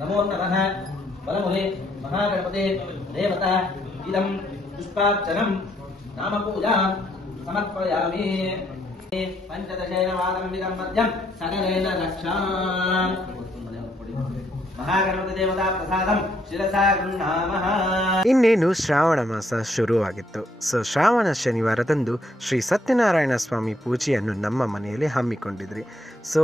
नमो नमः बलमुने महागणपते देवता इदं पुष्पार्चनं नामपूजा समर्पयामि पंचदशेन वादमिदं मध्यं सकलेन रक्षाम् महागणपति देवता प्रसादं शिरसा गृह्णामः। ಇನ್ನೇನು ಶ್ರಾವಣ ಮಾಸ ಶುರುವಾಗಿತ್ತು. ಸೊ ಶ್ರಾವಣ ಶನಿವಾರದಂದು ಶ್ರೀ ಸತ್ಯನಾರಾಯಣ ಸ್ವಾಮಿ ಪೂಜೆಯನ್ನು ನಮ್ಮ ಮನೆಯಲ್ಲಿ ಹಮ್ಮಿಕೊಂಡಿದ್ರಿ. ಸೊ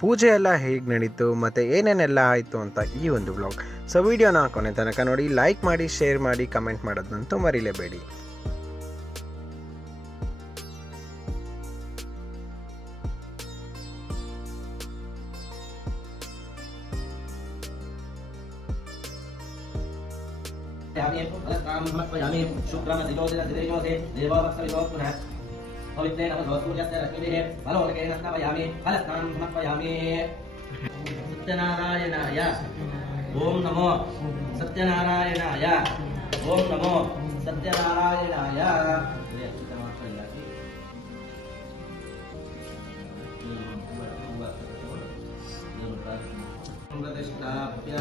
ಪೂಜೆ ಎಲ್ಲ ಹೇಗೆ ನಡೀತು ಮತ್ತು ಏನೇನೆಲ್ಲ ಆಯಿತು ಅಂತ ಈ ಒಂದು ವ್ಲಾಗ್. ಸೊ ವಿಡಿಯೋನ ಕೊನೆ ತನಕ ನೋಡಿ, ಲೈಕ್ ಮಾಡಿ, ಶೇರ್ ಮಾಡಿ, ಕಮೆಂಟ್ ಮಾಡೋದಂತೂ ಮರಿಲೇಬೇಡಿ. पवित्रेण सूर्यस्य रश्मिभिः फलोदकेन स्नापयामि फलस्नानं समर्पयामि। सत्यनारायणाय ओम नमो सत्यनारायणाय ओम नमो सत्यनारायणाय। प्रतिष्ठाप्य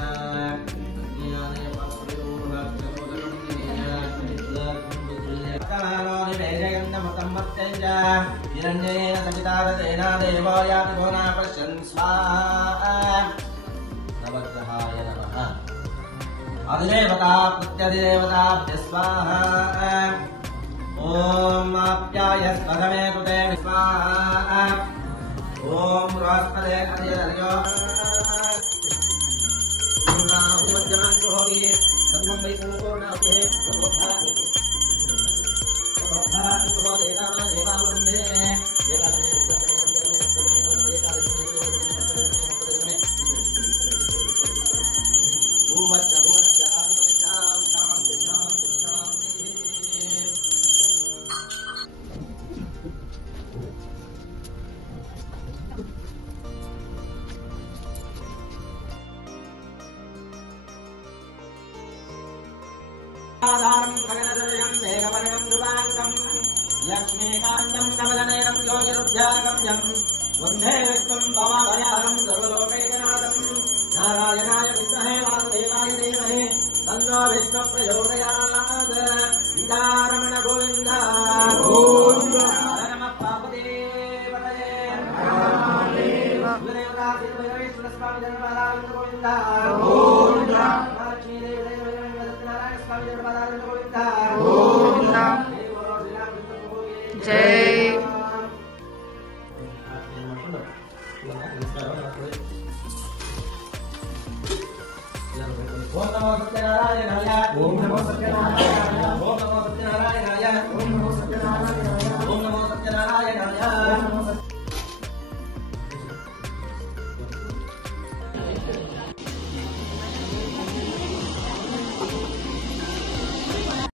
हिरण्येन सवितारतेन देवो याति भुवना पश्यन् स्वाहा। नवग्रहाय नमः। अधिदेवता प्रत्यधिदेवताभ्यः स्वाहा। ॐ आप्याय स्वधमे कृते स्वाहा। ॐ बृहस्पते अधियो लक्ष्मीकान्तं कमलनयनं योगिरुद्यानगम्यं वन्दे विष्णुं भवाभयाहं सर्वलोकैकनाथं। नारायणाय विद्महे वासुदेवाय धीमहि तन्नो विष्णुः प्रचोदयात्। सीतारमण गोविन्द नमः पार्वतीपतये शिवदेवता श्रीभैरवेश्वरस्वामी जन्मदानन्द गोविन्द लक्ष्मीदेवी सत्यनारायण स्वामी जन्मदानन्द गोविन्द ಜೈ. ओम नमो सत्यनारायणाय ओम नमो सत्यनारायणाय।